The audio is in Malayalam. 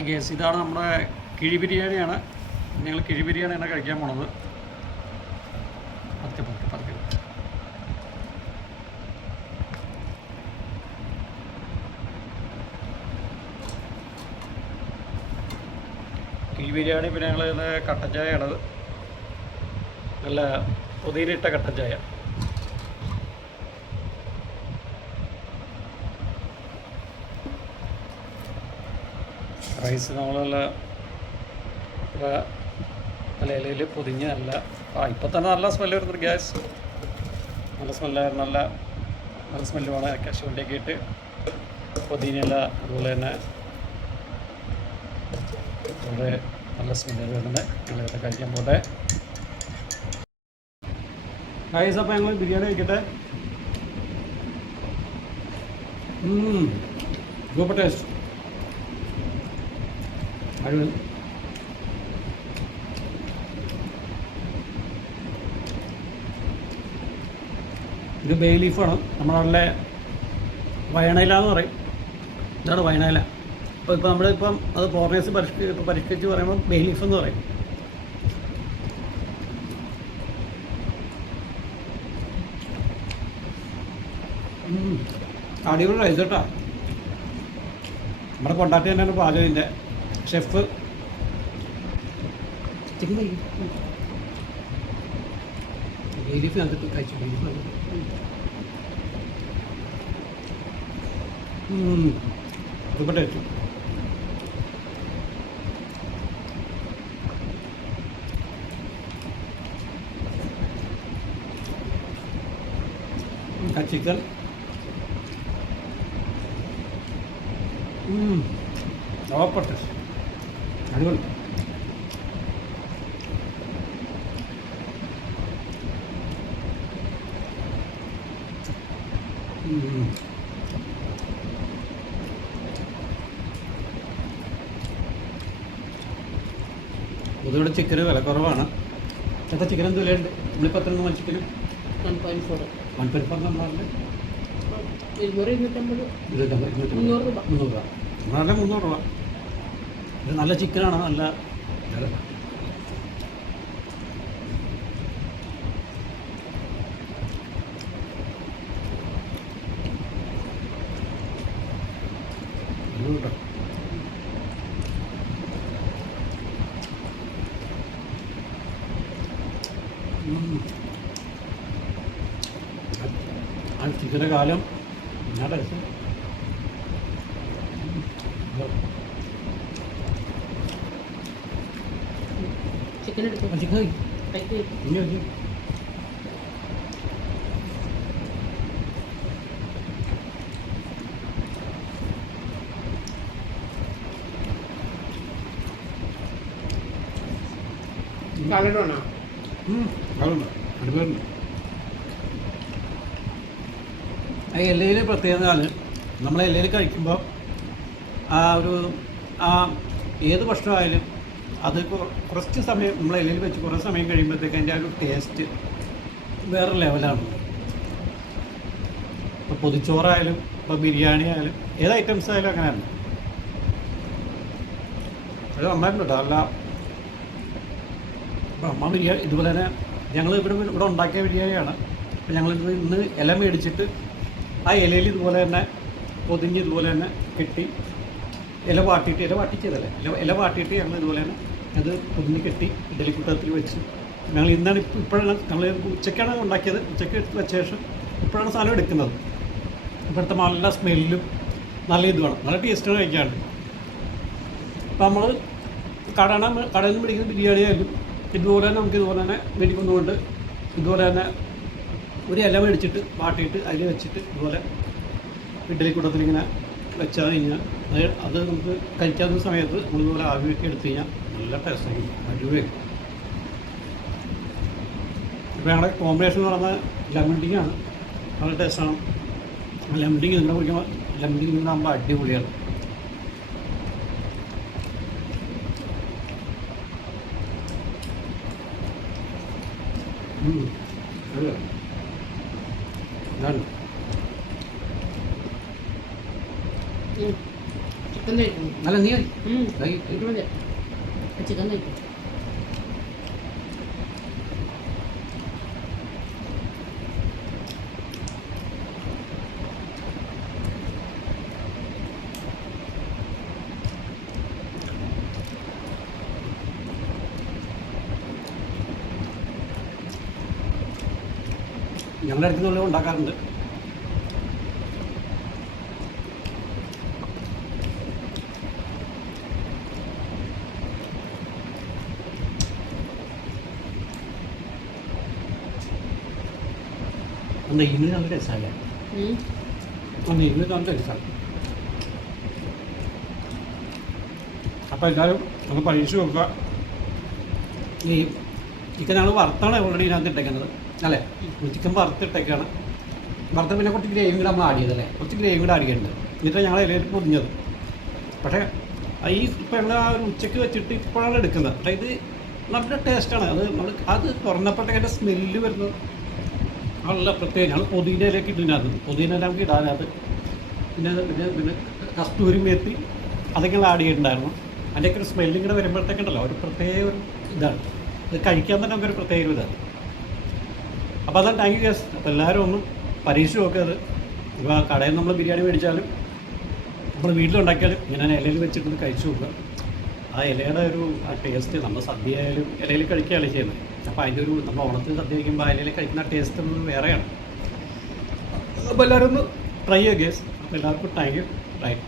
ഹായ് ഗേസ്, ഇതാണ് നമ്മുടെ കിഴി ബിരിയാണിയാണ്. ഞങ്ങൾ കിഴി ബിരിയാണിയാണ് കഴിക്കാൻ പോണത്. പതുക്കെ പതുക്കെ പതുക്കെ. കിഴി ബിരിയാണി പിന്നെ ഞങ്ങൾ കട്ടൻ ചായയാണത്. നല്ല പുതിയിലിട്ട കട്ടൻ ചായ. റൈസ് നമ്മളല്ല നല്ല ഇലയിൽ പൊതിഞ്ഞ നല്ല ഇപ്പം തന്നെ നല്ല സ്മെല്ല് വരുന്നുണ്ട്. ഗ്യാസ് നല്ല സ്മെല്ലായിരുന്നു. നല്ല സ്മെല്ലുമാണ്. കശുവണ്ടിയൊക്കെ ഇട്ട് പൊതിഞ്ഞല, അതുപോലെ തന്നെ വളരെ നല്ല സ്മെല്ല് വരുന്നുണ്ട്. ഞങ്ങളിവിടെ കഴിക്കാൻ പോട്ടെ. ഗൈസ്, അപ്പോൾ ഞങ്ങൾ ബിരിയാണി കഴിക്കട്ടെ. Super taste. ഇത് ബേ ലീഫാണ്. നമ്മളവിടെ വയണയില എന്ന് പറയും. ഇതാണ് വയണയില. അപ്പോൾ നമ്മളിപ്പം അത് ഫോറിനേഴ്സ് പരിഷ്കരിച്ച് പറയുമ്പോൾ ബേ ലീഫ് എന്ന് പറയും. അടിപൊളി റൈസ് കേട്ടോ. നമ്മുടെ കൊണ്ടാട്ടി തന്നെയാണ് പാചകത്തിൻ്റെ ഷെഫ്. ചിക്കൻ ബീഫ് കണ്ടിട്ട് കഴിച്ചു. Super taste. Chicken super taste. അടിപൊളി. പൊതുവിടെ ചിക്കന് വില കുറവാണ്. എത്ര ചിക്കൻ എന്ത് വിലയുണ്ട്? നമ്മളിപ്പോൾ എത്ര മതി ചിക്കനും? 1.4 നമ്മളെ 300 രൂപ. നമ്മളെ 300 രൂപ. ഇത് നല്ല ചിക്കനാണ്. നല്ല ചിക്കൻ്റെ കാലം ഞാൻ ടേസ്റ്റ്. ചിക്കൻ ചിക്കൻ അടിപൊളി. എല്ലയിൽ പ്രത്യേകതയാണ്. നമ്മൾ എല്ലയിൽ കഴിക്കുമ്പോൾ ഏത് ഭക്ഷണമായാലും അത് കുറച്ച് സമയം നമ്മൾ എല്ലയിൽ വെച്ച് കുറേ സമയം കഴിയുമ്പോഴത്തേക്ക് അതിൻ്റെ ഒരു ടേസ്റ്റ് വേറെ ലെവലാണ്. ഇപ്പോൾ പൊതിച്ചോറായാലും ഇപ്പോൾ ബിരിയാണി ആയാലും ഏത് ഐറ്റംസ് ആയാലും അങ്ങനെയാണ്. അത് നന്നായിരുന്നു കേട്ടോ. അല്ല അപ്പോൾ അമ്മ ബിരിയാണി ഇതുപോലെ തന്നെ ഞങ്ങൾ ഇവിടെ ഉണ്ടാക്കിയ ബിരിയാണിയാണ്. അപ്പോൾ ഞങ്ങളിത് ഇന്ന് ഇല മേടിച്ചിട്ട് ആ ഇലയിൽ ഇതുപോലെ തന്നെ പൊതിഞ്ഞ് ഇതുപോലെ തന്നെ കെട്ടി ഇല വാട്ടിച്ചതല്ലേ ഇല വാട്ടിയിട്ട് ഞങ്ങൾ ഇതുപോലെ തന്നെ അത് പൊതിഞ്ഞ് കെട്ടി ഇഡലിക്കുട്ടത്തിൽ വെച്ച് ഞങ്ങൾ ഇപ്പോഴാണ് ഞങ്ങൾ ഉച്ചയ്ക്കാണ് ഉണ്ടാക്കിയത്. ഉച്ചയ്ക്ക് വെച്ച ശേഷം ഇപ്പോഴാണ് സാധനം എടുക്കുന്നത്. ഇപ്പോഴത്തെ നല്ല സ്മെല്ലും നല്ല ഇതുമാണ്. നല്ല ടേസ്റ്റാണ് കഴിക്കാണ്ട്. അപ്പോൾ നമ്മൾ കടയിൽ നിന്ന് മേടിക്കുന്ന ബിരിയാണി ആയാലും ഇതുപോലെ തന്നെ നമുക്ക് ഇതുപോലെ തന്നെ മേടിക്കുന്നതുകൊണ്ട് ഇതുപോലെ തന്നെ ഒരു ഇല മേടിച്ചിട്ട് വാട്ടിയിട്ട് അതിൽ വെച്ചിട്ട് ഇതുപോലെ ഇഡലിക്കൂട്ടത്തിൽ ഇങ്ങനെ വെച്ചാൽ കഴിഞ്ഞാൽ അത് നമുക്ക് കഴിക്കാവുന്ന സമയത്ത് നമ്മളിതുപോലെ ആവിയൊക്കെ എടുത്തു കഴിഞ്ഞാൽ നല്ല ടേസ്റ്റായി അടിപൊളി. ഇപ്പോൾ ഞങ്ങളുടെ കോമ്പിനേഷൻ എന്ന് പറയുന്നത് ലെമണ്ടിങ്ങാണ്. നല്ല ടേസ്റ്റാണ്. ലെമണ്ടിങ് നിങ്ങളെ കുടിക്കുമ്പോൾ ലെമണ്ടിങ് ആകുമ്പോൾ അടിപൊളിയാണ്. നല്ല നീ ഇത് മതി ചിക്കൻ കഴിക്കും ഞങ്ങളുടെ അടുത്തുനിന്നുള്ള ഉണ്ടാക്കാറുണ്ട്. നെയ്യിൽ നല്ല രസമല്ലേ? നെയ്യിൽ നല്ല രസമാണ്. അപ്പോൾ എല്ലാവരും ഒന്ന് പരീക്ഷിച്ച് നോക്കുക. ഈ ചിക്കൻ ഞങ്ങൾ വറുത്താണ് ഓൾറെഡി ഇതിനകത്ത് ഇട്ടേക്കുന്നത് അല്ലേ? ചിക്കൻ വറുത്തിട്ടേക്കാണ്. വറുത്ത പിന്നെ കുറച്ച് ഗ്രേവി കൂടെ നമ്മൾ ആഡ് ചെയ്തല്ലേ? കുറച്ച് ഗ്രേവി കൂടെ ആഡ് ചെയ്യുന്നുണ്ട്. എന്നിട്ട് ഞങ്ങൾ ഇലയിൽ പൊതിഞ്ഞത്. പക്ഷേ ഈ ഇപ്പോൾ ഞങ്ങൾ ആ ഒരു ഉച്ചയ്ക്ക് വെച്ചിട്ട് ഇപ്പോഴാണ് എടുക്കുന്നത്. പക്ഷേ ഇത് നല്ല ടേസ്റ്റാണ്. അത് തുറന്നപ്പോഴത്തേക്ക് അതിൻ്റെ സ്മെല്ല് വരുന്നത് നല്ല പ്രത്യേകം. ഞങ്ങൾ പുതിന ഇലയൊക്കെ ഇട്ടിനകത്ത് പുതിന ഇല നമുക്ക് ഇടാനകത്ത് പിന്നെ പിന്നെ പിന്നെ കസ്തൂരി മേത്തി അതൊക്കെ ഞങ്ങൾ ആഡ് ചെയ്തിട്ടുണ്ടായിരുന്നു. അതിൻ്റെയൊക്കെ ഒരു സ്മെല്ലും കൂടെ വരുമ്പോഴത്തേക്കുണ്ടല്ലോ ഒരു പ്രത്യേക ഒരു ഇതാണ്. ഇത് കഴിക്കാൻ തന്നെ നമുക്കൊരു പ്രത്യേക ഒരു ഇതാണ്. അപ്പോൾ അതാണ് താങ്ക് യു ഗസ്. അപ്പോൾ എല്ലാവരും ഒന്ന് പരീക്ഷിച്ച് നോക്കിയത്. ഇപ്പോൾ കടയിൽ നമ്മൾ ബിരിയാണി മേടിച്ചാലും നമ്മൾ വീട്ടിലുണ്ടാക്കിയാലും ഇങ്ങനെ ഇലയിൽ വെച്ചിട്ട് കഴിച്ചു നോക്കുക. ആ ഇലയുടെ ഒരു ആ ടേസ്റ്റ് നമ്മൾ സദ്യ ആയാലും ഇലയിൽ കഴിക്കുകയാണ് ചെയ്യുന്നത്. അപ്പോൾ അതിൻ്റെ ഒരു നമ്മൾ ഓണത്തിന് സദ്യ കഴിക്കുമ്പോൾ ആ ഇലയിൽ കഴിക്കുന്ന ടേസ്റ്റ് ഒന്ന് വേറെയാണ്. അപ്പോൾ എല്ലാവരും ഒന്ന് ട്രൈ ചെയ്യുക ഗേസ്. അപ്പോൾ എല്ലാവർക്കും താങ്ക് യു. റൈറ്റ്.